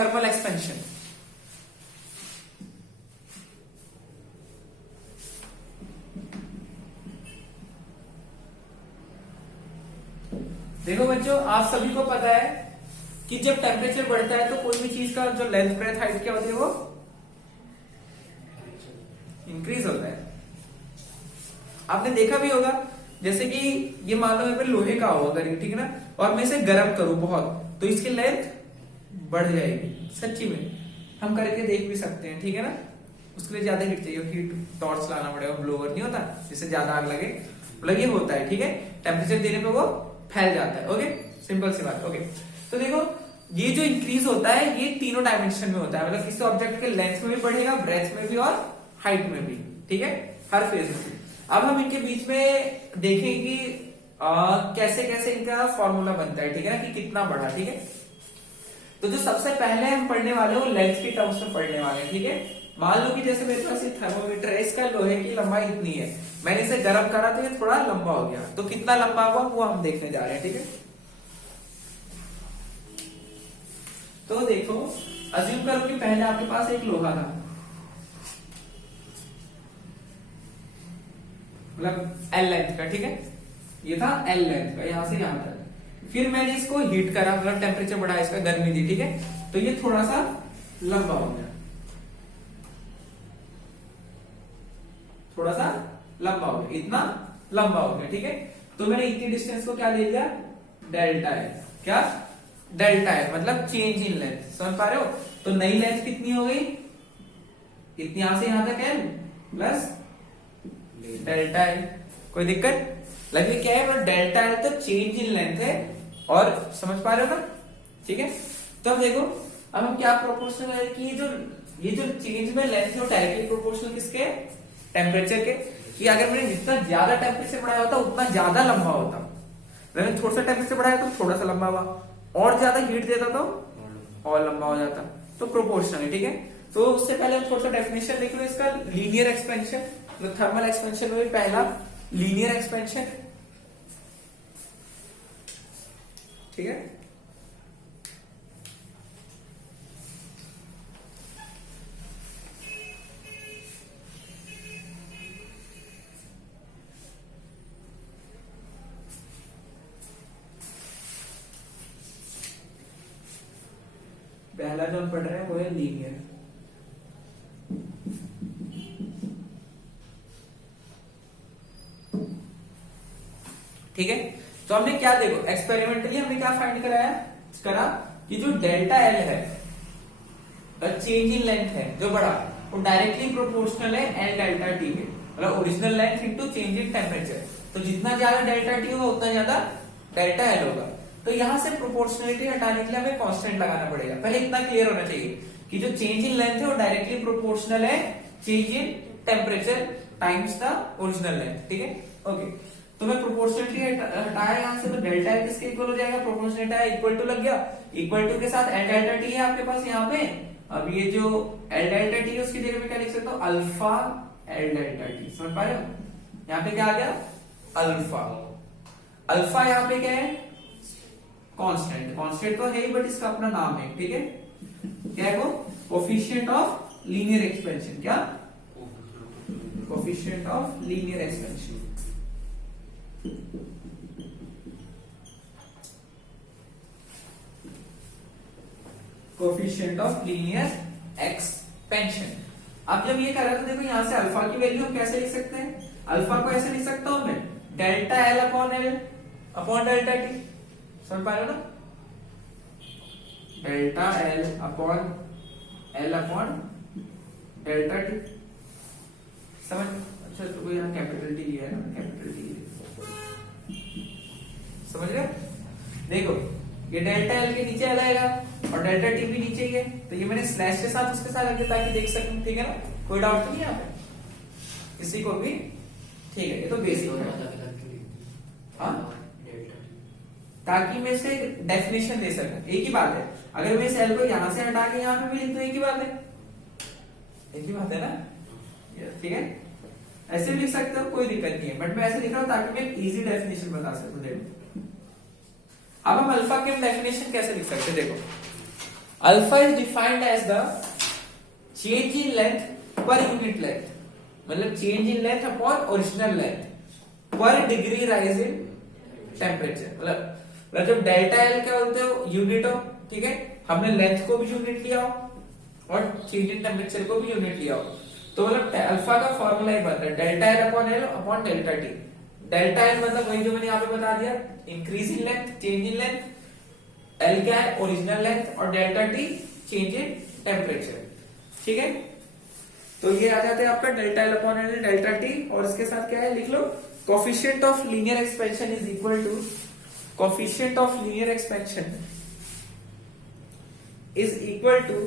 Thermal expansion. देखो बच्चों, आप सभी को पता है कि जब टेम्परेचर बढ़ता है तो कोई भी चीज का जो लेंथ ब्रेथ हाइट क्या होती है वो इंक्रीज होता है। आपने देखा भी होगा, जैसे कि ये मान लो मेरे पे लोहे का हो अगर, ठीक है ना, और मैं इसे गर्म करूं बहुत, तो इसकी लेंथ बढ़ जाएगी। सच्ची में हम करके देख भी सकते हैं, ठीक है ना। उसके लिए ज्यादा हीट चाहिए, हीट टॉर्च लाना पड़ेगा, ब्लोअर नहीं होता जिससे ज्यादा आग लगे, मतलब ये होता है, ठीक है। टेम्परेचर देने पे वो फैल जाता है। ओके, सिंपल सी बात। ओके, तो देखो ये जो इंक्रीज होता है ये तीनों डायमेंशन में होता है, मतलब किसी ऑब्जेक्ट के लेंथ में भी बढ़ेगा, ब्रेथ में भी और हाइट में भी, ठीक है, हर फेज में। अब हम इनके बीच में देखेंगे कि कैसे कैसे इनका फॉर्मूला बनता है, ठीक है ना, कि कितना बढ़ा, ठीक है। तो जो सबसे पहले हम पढ़ने वाले हैं वो लेंथ के टर्म्स में पढ़ने वाले हैं, ठीक है। मान लो कि जैसे मेरे पास ये थर्मोमीटर है, इसका लोहे की लंबाई इतनी है, मैंने इसे गर्म करा तो ये थोड़ा लंबा हो गया, तो कितना लंबा हुआ वो हम देखने जा रहे हैं, ठीक है। तो देखो, अज्यूम करो कि पहले आपके पास एक लोहा था, मतलब एल लेंथ का, ठीक है, ये था एल लेंथ का यहां से यहां तक। फिर मैंने इसको हीट करा, मतलब टेम्परेचर बढ़ाया, इसका गर्मी दी, ठीक है, तो ये थोड़ा सा लंबा हो गया, थोड़ा सा लंबा हो गया, इतना लंबा हो गया, ठीक है। तो मैंने इतनी डिस्टेंस को क्या ले लिया, डेल्टा है। क्या, डेल्टा है, मतलब चेंज इन लेंथ। समझ पा रहे हो? तो नई लेंथ कितनी हो गई, इतनी यहां से यहां तक है प्लस डेल्टा है। कोई दिक्कत लगे क्या है, मतलब डेल्टा है तो चेंज इन लेंथ है, और समझ पा रहे हो ना, ठीक है। तो अब देखो, अब हम क्या प्रोपोर्शनल है कि ये जो चेंज में लेंथ है वो डायरेक्टली प्रोपोर्शनल किसके, टेम्परेचर के। कि अगर मैंने जितना ज्यादा टेम्परेचर बढ़ाया होता उतना ज्यादा लंबा होता, मैंने थोड़ा सा टेम्परेचर बढ़ाया तो थोड़ा सा लंबा हुआ, और ज्यादा हीट देता तो और लंबा हो जाता। तो प्रोपोर्शनल है, ठीक है। तो उससे पहले हम थोड़ा सा डेफिनेशन देख लो इसका। लीनियर एक्सपेंशन, तो थर्मल एक्सपेंशन में पहला लीनियर एक्सपेंशन, ठीक है। पहला जो हम पढ़ रहे हैं वो है लीनियर, ठीक है। तो हमने क्या, देखो एक्सपेरिमेंटली हमने क्या फाइंड करा कि जो डेल्टा एल है, चेंज इन लेंथ है जो बड़ा, वो डायरेक्टली प्रोपोर्शनल है एल डेल्टा टी के, मतलब original length into change in temperature. तो जितना ज्यादा डेल्टा टी होगा उतना ज्यादा डेल्टा एल होगा। तो यहां से प्रोपोर्शनलिटी हटाने के लिए हमें कांस्टेंट लगाना पड़ेगा। पहले इतना क्लियर होना चाहिए कि जो चेंज इन लेंथ है वो डायरेक्टली प्रोपोर्शनल है change in temperature times the original length, ठीक है। ओके, तो मैं प्रोपोर्शनलिटी हटाया यहां से, तो डेल्टा एल किसके इक्वल हो जाएगा, प्रोपोर्शनलिटी है इक्वल टू लग गया, इक्वल टू के साथ एल डेल्टा टी है आपके पास यहाँ पे। अब ये जो एल डेल्टा टी है उसकी जगह पे क्या लिख सकता हूँ, अल्फा एल डेल्टा टी। समझ पा रहे हो? यहाँ पे क्या आ गया, अल्फा। अल्फा यहाँ पे क्या है, कांस्टेंट। कांस्टेंट तो है ही बट इसका अपना नाम है, ठीक है। क्या है वो, कोफिशिएंट ऑफ लीनियर एक्सपेंशन। क्या, coefficient of linear expansion. Coefficient of linear expansion. अब जब ये करा तो देखो यहां से अल्फा की वैल्यू हम कैसे लिख सकते हैं, अल्फा को ऐसे लिख सकता हूं मैं, delta L upon L upon delta T. समझ पा रहे हो ना, delta L upon L upon delta T. समझ, अच्छा तो यहाँ कैपिटल टी लिया है ना, कैपिटल टी समझ गए। देखो ये डेल्टा एल के नीचे आ जाएगा और डेल्टा टी भी नीचे ही है, तो ये मैंने स्लैश के साथ उसके साथ रखे ताकि देख सकूं, ठीक है ना। कोई डाउट तो नहीं यहाँ पे किसी को भी, ठीक है। ये तो बेसिक है, हाँ, ताकि मैं इसे डेफिनेशन दे सकूं। एक ही बात है, अगर मैं इस एल को यहां से हटा के यहाँ पे भी लिख दूं, एक ही बात है, एक ही बात है ना, ठीक है। ऐसे भी लिख सकते हो, कोई दिक्कत नहीं है, बट मैं ऐसे लिख रहा हूं ताकि मैं इजी डेफिनेशन बता सकूं। देखो अब हम अल्फा के डेफिनेशन कैसे लिख सकते हैं, देखो alpha is defined as the change in length per unit length, मतलब change in length upon original length per degree rise in temperature. मतलब जब डेल्टा एल क्या बोलते हो, यूनिट हो, ठीक है, हमने लेंथ को भी यूनिट लिया हो और चेंज इन टेम्परेचर को भी यूनिट लिया हो, तो मतलब अल्फा का फॉर्मूला ही बनता है delta L upon L upon delta T. Delta L मतलब वही जो मैंने यहाँ पे बता दिया, increase in length, change in length, L क्या है ओरिजिनल लेंथ, और delta T change in temperature, ठीक है। तो ये आ जाते हैं आपका delta L upon L delta T, और इसके साथ क्या है लिख लो, coefficient of linear expansion is equal to, coefficient of linear expansion is equal to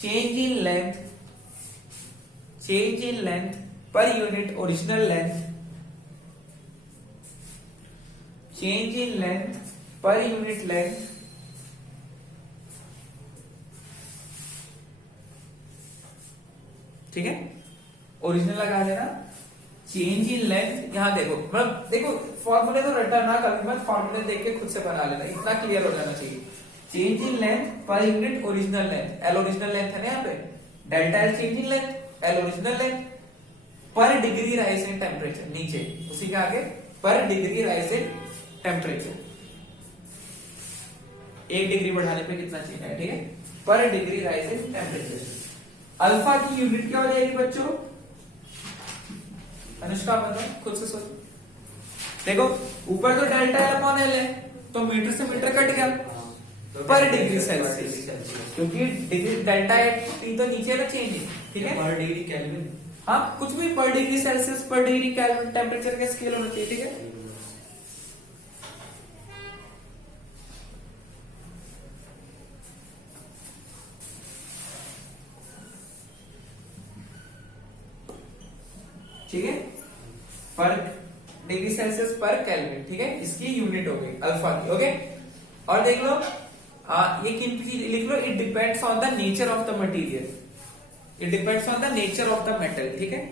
change in length per unit original length, change in length per unit length ठीक है, original लगा देना, चेंज इन लेंथ, यहां देखो, मतलब देखो फॉर्मूले तो रटा ना कभी मत, फॉर्मूले देख के खुद से बना लेना, इतना क्लियर हो जाना चाहिए। Change in length per unit original length, L original length है ना यहाँ पे, delta L change in length, L original length, per degree rise in temperature, नीचे उसी के आगे पर degree rise in temperature, 1 degree बढ़ाने पे कितना चाहिए, ठीक है, per degree rise in temperature. Alpha की यूनिट क्या हो जाएगी बच्चों, अनुष्का बताओ खुद से सोचो, देखो ऊपर तो डेल्टा एल अपॉन एल है, तो मीटर से मीटर कट गया, पर डिग्री सेल्सियस, क्योंकि डिग्री डेल्टा टी तो नीचे ना चेंज है, ठीक है, पर डिग्री केल्विन, हाँ कुछ भी पर डिग्री सेल्सियस पर डिग्री केल्विन टेम्परेचर का स्केल होना चाहिए, ठीक है। ठीक है, पर डिग्री सेल्सियस पर केल्विन, ठीक है, इसकी यूनिट हो गई अल्फा की, ओके। और देख लो ये लिख लो, it depends on the nature of the material, it depends on the nature of the metal, ठीक है।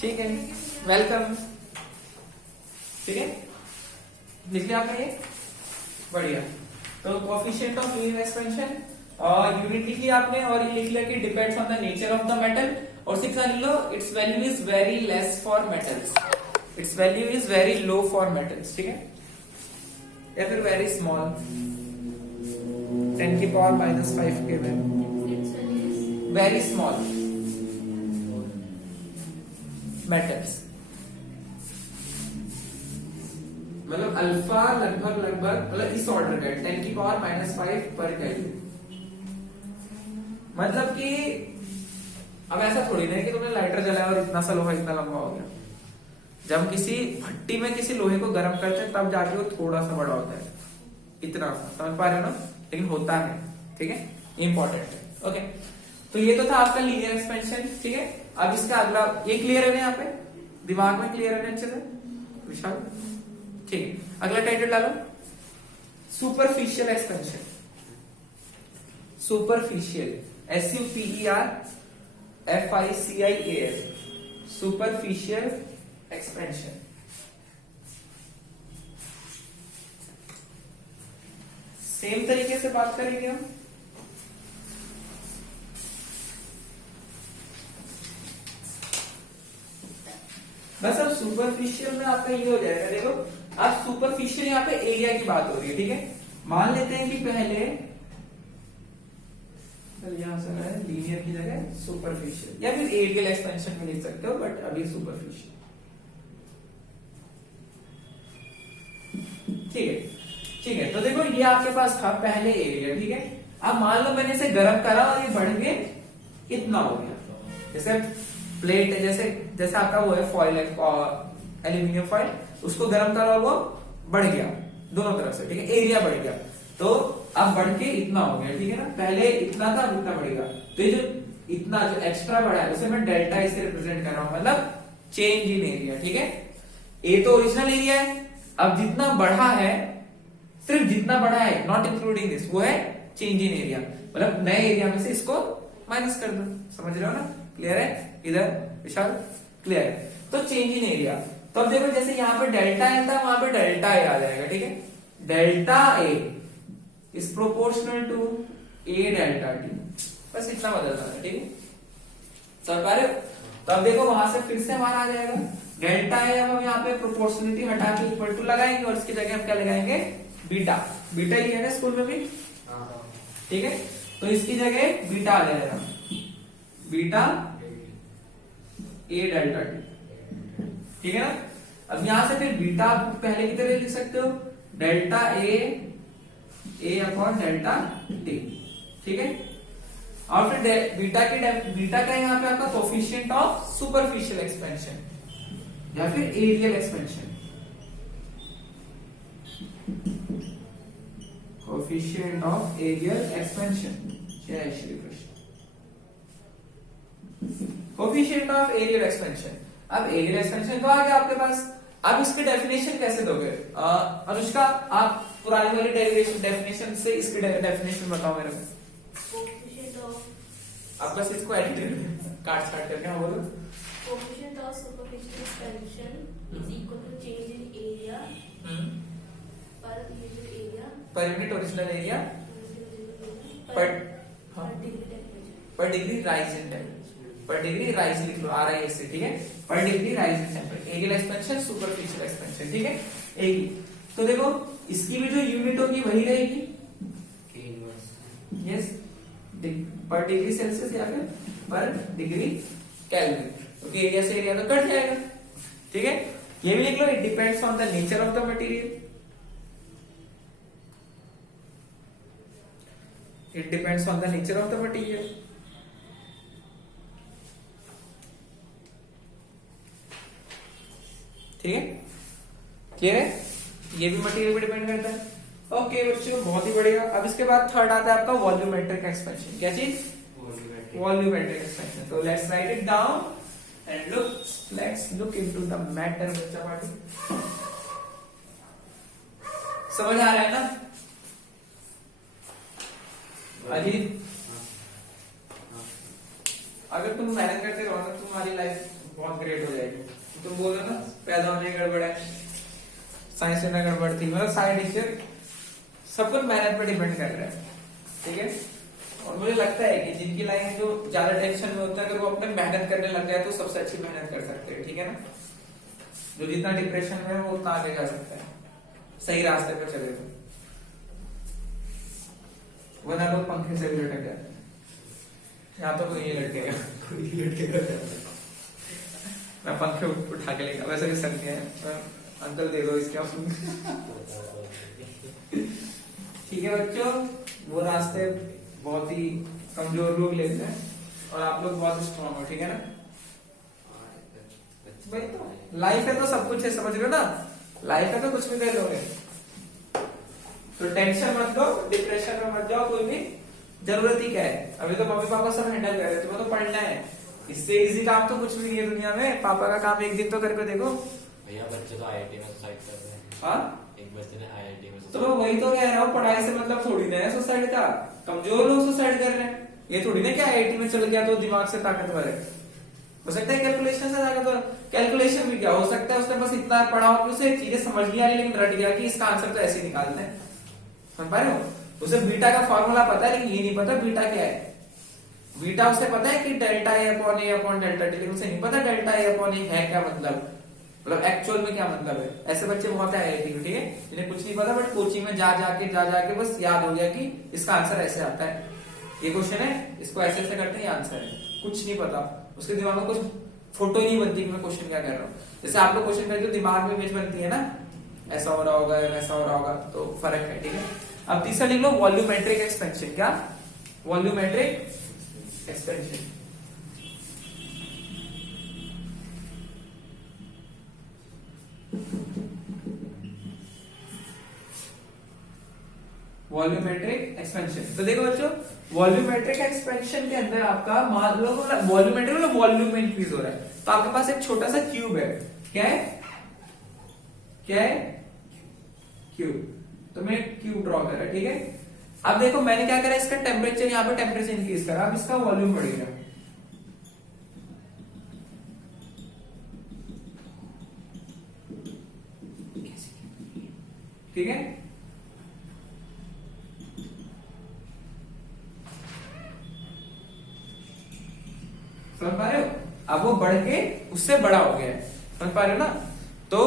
ठीक है, वेलकम, ठीक है, लिख लिया आपने ये, बढ़िया। तो कोफिशिएंट ऑफ लीनियर एक्सपेंशन और यूनिट लिख लिया आपने, और ये लिख लिया कि depends on the nature of the metal, और सिक्स लिख लो, its value is very less for metals, its value is very low for metals, ठीक है, या फिर वेरी स्मॉल, 10 की पावर -5 के में, वेरी स्मॉल मेटल्स, मतलब अल्फा लगभग मतलब इस ऑर्डर का 10 की पावर -5 पर केल्विन, मतलब कि अब ऐसा थोड़ी ना है कि तुमने लाइटर जलाया और इतना सा लोहा इतना लंबा हो गया। जब किसी भट्टी में किसी लोहे को गर्म करते हैं तब जाके वो थोड़ा सा बड़ा होता है, इतना, समझ पा रहे हो ना, लेकिन होता है, ठीक है, इंपॉर्टेंट है, ओके। तो ये तो था आपका लीनियर एक्सपेंशन, ठीक है। अब इसका अगला, ये क्लियर है ना, यहाँ पे दिमाग में क्लियर है अच्छे से विशाल, ठीक है। अगला टाइटल डालो, superficial expansion, superficial, SUPERFICIAL, superficial expansion. Same तरीके से बात करेंगे हम, बस अब सुपरफिशियल में आपका ये हो जाएगा, देखो अब सुपरफिशियल यहाँ पे एरिया की बात हो रही है, ठीक है। मान लेते हैं कि पहले यहां से है लीनियर की जगह सुपरफिशियल, या फिर एरियल एक्सपेंशन में लिख सकते हो, बट अभी सुपरफिशियल, ठीक है, ठीक है। तो देखो ये आपके पास था पहले एरिया, ठीक है। अब मान लो मैंने इसे गर्म करा और ये बढ़ के इतना हो गया, जैसे प्लेट, जैसे आपका वो है फॉइल है, एल्यूमिनियम फॉइल, उसको गर्म करा वो बढ़ गया दोनों तरफ से, ठीक है, एरिया बढ़ गया, तो अब बढ़ के इतना हो गया, ठीक है ना, पहले इतना था अब इतना बढ़ेगा, तो ये जो इतना जो एक्स्ट्रा बढ़ा है उसे मैं डेल्टा इसे रिप्रेजेंट कर रहा हूं, मतलब चेंज इन एरिया, ठीक है। ए तो ओरिजिनल एरिया है, अब जितना बढ़ा है, सिर्फ जितना बढ़ा है, नॉट इंक्लूडिंग दिस, वो है चेंज इन एरिया, मतलब नए एरिया में से इसको माइनस कर दो, समझ रहे हो ना? क्लियर है? इधर विशाल क्लियर है? तो चेंज इन एरिया, तो अब देखो जैसे यहाँ पे डेल्टा ए था, वहां पे डेल्टा ए आ जाएगा, ठीक है? Delta A is proportional to A delta T, बस इतना बदलना है, ठीक है? समझ पा रहे हो? तो अब देखो वहां से फिर से हमारा आ जाएगा डेल्टा ए, अब हम यहाँ पे प्रोपोर्शनलिटी हटा के इक्वल टू लगाएंगे और इसकी जगह हम क्या लगाएंगे? बीटा, बीटा ही है ना स्कूल में भी, ठीक है? तो इसकी जगह बीटा आ जाएगा, बीटा ए डेल्टा टी, ठीक है ना? अब यहां से फिर बीटा आप पहले की तरह लिख सकते हो, delta A upon delta T, ठीक है? और फिर बीटा का यहाँ पे आपका कोफिशिएंट ऑफ सुपरफिशियल एक्सपेंशन या फिर areal expansion, coefficient of areal expansion, जय Shri Krishna, coefficient of areal expansion. अब एरियल एक्सपेंशन तो आ गया आपके पास, अब इसकी डेफिनेशन कैसे दोगे? अनुष्का आप पुरानी वाली डेफिनेशन से इसकी डेफिनेशन बताओ मेरे को। आप बस इसको एडिट काट छाट करके हाँ बोलो। Coefficient of superficial expansion is equal to change in area per unit area per unit original area per degree rise in temperature, per degree rise लिख लो, RIS से, ठीक है? Per degree rise in temperature, areal expansion superficial expansion, ठीक है? एक ही। तो देखो इसकी भी जो यूनिट होगी वही रहेगी, यस, पर डिग्री सेल्सियस या फिर पर डिग्री केल्विन, क्योंकि एरिया से एरिया तो कट जाएगा, ठीक है? ये भी लिख लो, it depends on the nature of the material, it depends on the nature of the material, ठीक है? क्लियर है? ये भी मटेरियल पे डिपेंड करता है। ओके बच्चों, बहुत ही बढ़िया। अब इसके बाद थर्ड आता है आपका वॉल्यूमेट्रिक एक्सपेंशन। क्या चीज? Volumetric expansion. तो let's write it down and let's look into the matter बच्चा पार्टी। समझ आ रहा है ना अजीत? अगर तुम मेहनत करते रहो ना तुम्हारी लाइफ बहुत ग्रेट हो जाएगी। तुम बोलो ना पैदा होने गड़बड़ है, साइंस में गड़बड़ थी, मतलब सारे टीचर सब कुछ मेहनत पर डिपेंड कर रहा है, ठीक है? और मुझे लगता है कि जिनकी लाइफ जो ज्यादा टेंशन में होता है अगर वो अपने मेहनत करने लग गया तो सबसे अच्छी मेहनत कर सकते हैं, ठीक है ना? जो जितना डिप्रेशन में है वो उतना आगे जा सकता है, सही रास्ते पर चले तो, वरना लोग पंखे से भी लटक जाते हैं। यहाँ तो कोई लटकेगा मैं पंखे उठा के लेगा, वैसे भी सर्दी है, अंकल दे दो इसके ठीक है बच्चों, वो रास्ते बहुत ही कमजोर लोग लेते हैं और आप लोग बहुत स्ट्रॉन्ग हो, ठीक है ना? भाई तो लाइफ है तो सब कुछ है, समझ रहे हो ना? लाइफ है तो कुछ भी कर लोगे, तो टेंशन मत लो, डिप्रेशन में मत जाओ, कोई भी जरूरत ही क्या है? अभी तो मम्मी पापा सब हैंडल कर रहे हैं, तुम्हें तो पढ़ना है, इससे इजी काम तो कुछ भी नहीं है दुनिया में। पापा का काम एक दिन तो करके देखो। भैया बच्चे तो IIT में सुसाइड कर रहे हैं। हाँ, एक बच्चे ने IIT में तो मैं वही तो कह रहा हूँ, पढ़ाई से मतलब थोड़ी ना है सुसाइड का। कमजोर लोग सुसाइड कर रहे हैं, ये थोड़ी ना क्या IIT में चल गया तो दिमाग से ताकतवर है। हो सकता है कैलकुलेशन से ताकतवर, कैलकुलेशन भी क्या हो सकता है, उसने बस इतना पढ़ा हो कि उसे चीजें समझ नहीं आ रही लेकिन रट गया कि इसका आंसर तो ऐसे निकालते हैं, समझ पा रहे हो? उसे बीटा का फॉर्मूला पता है लेकिन ये नहीं पता बीटा क्या है। बीटा उसे पता है कि delta A upon A upon delta T, लेकिन उसे नहीं पता डेल्टा ए अपॉन ए है क्या मतलब एक्चुअल में क्या मतलब है। ऐसे बच्चे बहुत है IIT में, ठीक है? इन्हें कुछ नहीं पता बट कोचिंग में जा जाके बस याद हो गया कि इसका आंसर ऐसे आता है, ये क्वेश्चन है, इसको ऐसे ऐसे करते हैं, ये आंसर है। कुछ नहीं पता, उसके दिमाग में कुछ फोटो ही नहीं बनती कि मैं क्वेश्चन क्या कर रहा हूँ। जैसे आप लोग क्वेश्चन करके दिमाग में इमेज बनती है ना, ऐसा हो रहा होगा वैसा हो रहा होगा, तो फर्क है, ठीक है? अब तीसरा लिख लो वॉल्यूमेट्रिक एक्सपेंशन। क्या? Volumetric expansion. Volumetric expansion. तो देखो बच्चों, वॉल्यूमेट्रिक एक्सपेंशन के अंदर आपका मान लो वॉल्यूमेट्रिक मतलब वॉल्यूम में इंक्रीज हो रहा है, तो आपके पास एक छोटा सा क्यूब है। क्या है? क्या है? क्यूब। तो मैं क्यूब ड्रॉ कर रहा है, ठीक है? अब देखो मैंने क्या करा, इसका टेम्परेचर, यहाँ पे टेम्परेचर इंक्रीज करा, अब इसका वॉल्यूम बढ़ेगा। ठीक है, समझ पा रहे हो? अब वो बढ़ के उससे बड़ा हो गया है, समझ पा रहे हो ना? तो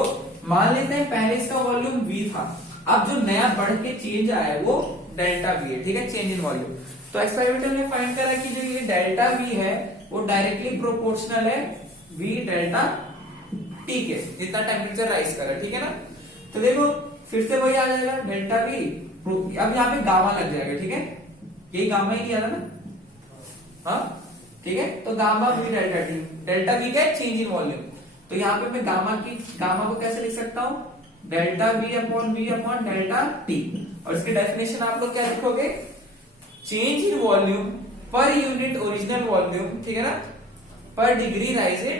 मान लेते हैं पहले इसका वॉल्यूम V था, अब जो नया बढ़ के चेंज आया है वो डेल्टा V है, ठीक है, चेंज इन वॉल्यूम। तो एक्सपेरिमेंटल ने फाइंड करा कि जो ये डेल्टा V है वो डायरेक्टली प्रोपोर्शनल है V डेल्टा T के, जितना टेम्परेचर राइज कर रहा है, ठीक है ना? तो देखो फिर से वही आ जाएगा डेल्टा V, अब यहाँ पे गामा लग जाएगा, ठीक है, यही गामा ही किया था ना, हाँ ठीक है। तो gamma V delta T, delta V क्या है, चेंज इन वॉल्यूम। तो यहाँ पे मैं गामा को कैसे लिख सकता हूँ, delta V upon delta T, और इसकी डेफिनेशन आप लोग क्या लिखोगे, चेंज इन वॉल्यूम पर यूनिट ओरिजिनल वॉल्यूम, ठीक है ना, पर डिग्री राइज इन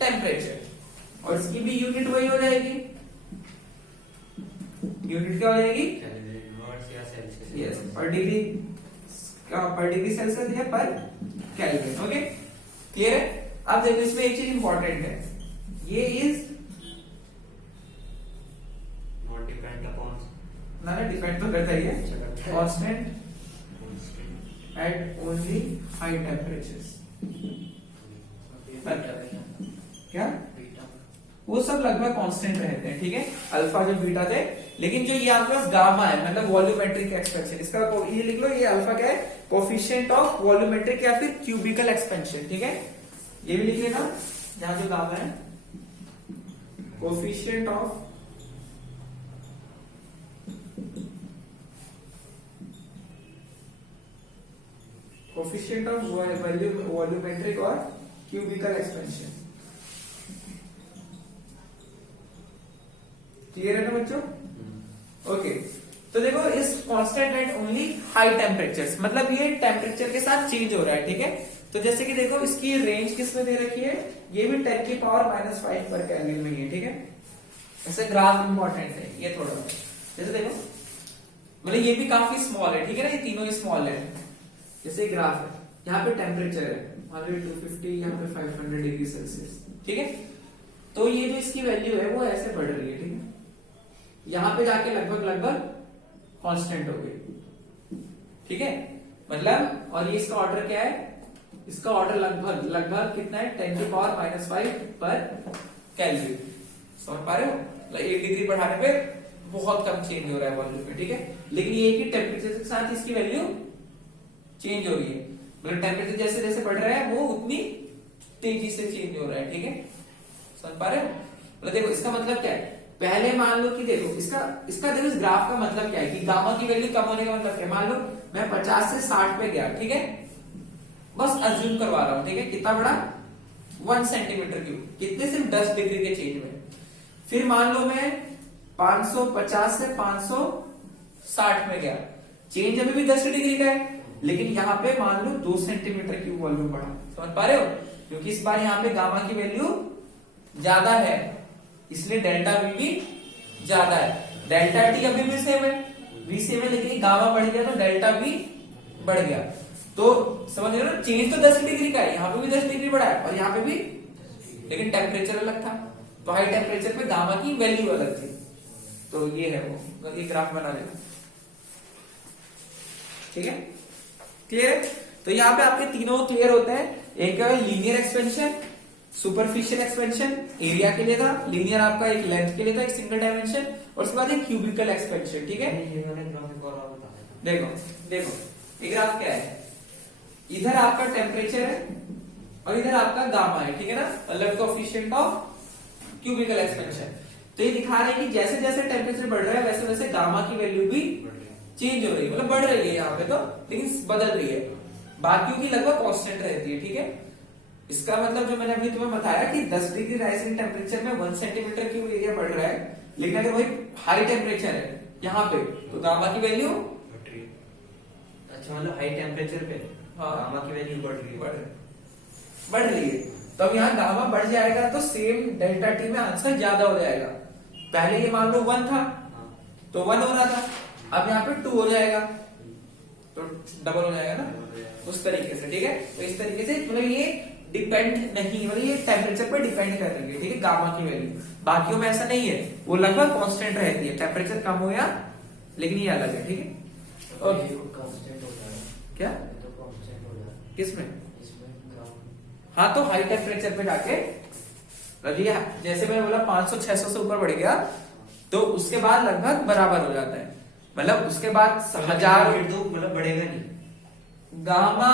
टेम्परेचर, और इसकी भी यूनिट वही हो जाएगी, यूनिट क्या हो जाएगी, यस, पर डिग्री सेल्सियस है पर केल्विन। ओके, क्लियर है? अब देखो इसमें एक चीज इंपॉर्टेंट है, ये इज नॉट डिपेंड अपॉन, ना डिपेंड तो करता ही है, constant eight only high temperatures. क्या वो सब लगभग कांस्टेंट रहते हैं, ठीक है, अल्फा जो बीटा थे, लेकिन जो ये आपके पास गामा है मतलब वॉल्यूमेट्रिक एक्सपेंशन, इसका ये लिख लो, ये अल्फा क्या है, कोफिशिएंट ऑफ वॉल्यूमेट्रिक या फिर क्यूबिकल एक्सपेंशन, ठीक है, ये भी लिख लेना, जहां जो गामा है कोफिशिएंट ऑफ वॉल्यूमेट्रिक और क्यूबिकल एक्सपेंशन। क्लियर है ना बच्चों? ओके, तो देखो इस constant eight only high temperatures, मतलब ये टेम्परेचर के साथ चेंज हो रहा है, ठीक है। तो जैसे कि देखो इसकी रेंज किसमें दे रखी है, ये भी 10 की पावर -5 पर केल्विन में है, ठीक है। ऐसे ग्राफ इंपॉर्टेंट है ये थोड़ा, जैसे देखो मतलब ये भी काफी स्मॉल है, ठीक है ना, ये तीनों ही स्मॉल है। जैसे ग्राफ है, यहाँ पे टेम्परेचर है ऑलरेडी 250, यहाँ पे 500 डिग्री सेल्सियस, ठीक है। तो ये जो इसकी वैल्यू है वो ऐसे बढ़ रही है, ठीक है, यहां पे जाके लगभग कांस्टेंट हो गई, ठीक है, मतलब, और ये इसका ऑर्डर क्या है, इसका ऑर्डर लगभग कितना है, 10 की पावर -5 पर केल्विन। समझ पा रहे हो? 1 डिग्री बढ़ाने पे बहुत कम चेंज हो रहा है वॉल्यूम में, ठीक है, लेकिन ये कि टेम्परेचर के साथ इसकी वैल्यू चेंज हो रही है, मतलब टेम्परेचर जैसे जैसे बढ़ रहा है वो उतनी तेजी से चेंज हो रहा है, ठीक है। समझ पा रहे हो? मतलब देखो इसका मतलब क्या है, पहले मान लो कि देखो इसका देखो इस ग्राफ का मतलब क्या है कि गामा की वैल्यू कम होने का मतलब क्या है, मान लो मैं 50 से 60 पे गया, ठीक है, बस अज्यूम करवा रहा हूं, ठीक है, कितना बड़ा 1 सेंटीमीटर क्यूब, कितने, सिर्फ 10 डिग्री के चेंज में। फिर मान लो मैं 550 से 560 में गया, चेंज अभी भी 10 डिग्री का है, लेकिन यहाँ पे मान लो 2 सेंटीमीटर क्यूब वॉल्यूम बढ़ा। समझ पा रहे हो? क्योंकि इस बार यहाँ पे गामा की वैल्यू ज्यादा है, इसलिए डेल्टा वी भी ज्यादा है, डेल्टा टी अभी भी सेम है, वी सेम है, लेकिन गामा बढ़ गया तो डेल्टा वी बढ़ गया। तो समझ रहे हो, चेंज तो 10 डिग्री का है, यहाँ पे भी 10 डिग्री बढ़ा है और यहाँ पे भी, लेकिन टेम्परेचर अलग था, तो हाई टेम्परेचर पे गामा की वैल्यू अलग थी। तो ये है वो, ये ग्राफ बना लेना, ठीक है, क्लियर है? तो यहाँ पे आपके तीनों क्लियर होते हैं, एक है linear expansion, superficial expansion area के लिए था, लीनियर आपका एक लेंथ के लिए था, एक सिंगल डायमेंशन, और उसके बाद एक क्यूबिकल एक्सपेंशन, ठीक है। देखो देखो ये ग्राफ क्या है, इधर आपका टेम्परेचर है और इधर आपका गामा है, ठीक है ना, मतलब कोएफिशिएंट ऑफ क्यूबिकल एक्सपेंशन। तो ये दिखा रहे हैं कि जैसे जैसे टेम्परेचर बढ़ रहा है वैसे वैसे गामा की वैल्यू भी चेंज हो रही है, मतलब बढ़ रही है यहाँ पे तो, लेकिन बदल रही है, बाकियों की लगभग कांस्टेंट रहती है, ठीक है। इसका मतलब जो मैंने अभी तुम्हें बताया कि 10 डिग्री राइज इन टेम्परेचर में 1 सेंटीमीटर क्यूब एरिया बढ़ रहा है, लेकिन अगर वही हाई टेम्परेचर है यहाँ पे तो गामा की वैल्यू, अच्छा, मतलब हाई टेम्परेचर पे गामा की वैल्यू बढ़ रही है। तो अब यहाँ गामा बढ़ जाएगा तो सेम डेल्टा टी में आंसर ज्यादा हो जाएगा। पहले ये मान लो 1 था तो 1 हो रहा था, अब यहाँ पे 2 हो जाएगा, तो डबल हो जाएगा ना, उस तरीके से, ठीक है। तो इस तरीके से मतलब ये डिपेंड नहीं, मतलब ये टेम्परेचर पर डिपेंड करेंगे, ठीक है, गामा की वैल्यू। बाकियों में ऐसा नहीं है, वो लगभग कांस्टेंट रहती है, टेम्परेचर कम हो या, लेकिन ये अलग है, ठीक है। ओके, कांस्टेंट हो जाएगा, क्या तो कांस्टेंट हो जाएगा किसमें? इसमें ग्राउंड। हाँ, तो हाई टेम्परेचर पे जाके ये जैसे मैंने बोला 500-600 से ऊपर बढ़ गया तो उसके बाद लगभग बराबर हो जाता है, मतलब उसके बाद 1000 तो मतलब बढ़ेगा नहीं, गामा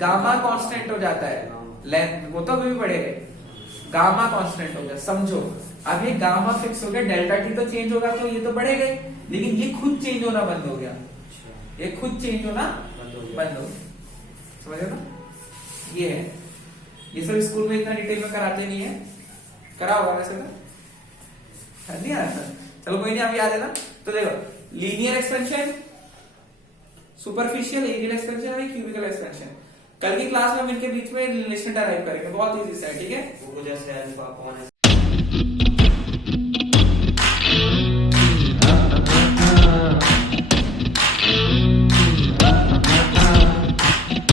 गामा कांस्टेंट हो जाता है, लेंथ वो तो अभी भी बढ़ेगा, गामा कांस्टेंट हो गया, समझो। अब ये गामा फिक्स हो गया, डेल्टा टी तो चेंज होगा तो ये तो बढ़ेगा ही, लेकिन ये खुद चेंज होना बंद हो गया, ये खुद चेंज होना बंद हो गया, समझ रहे हो ना? ये है, ये सब स्कूल में इतना डिटेल में कराते नहीं है, करा होगा वैसे तो नहीं आता, चलो कोई नहीं, आप याद है ना। तो देखो, linear expansion, superficial areal expansion और क्यूबिकल एक्सपेंशन, कल की क्लास में हम इनके बीच में रिलेशन डराइव करेंगे, बहुत इजी से है, ठीक है। वो जैसे अल्फा अपॉन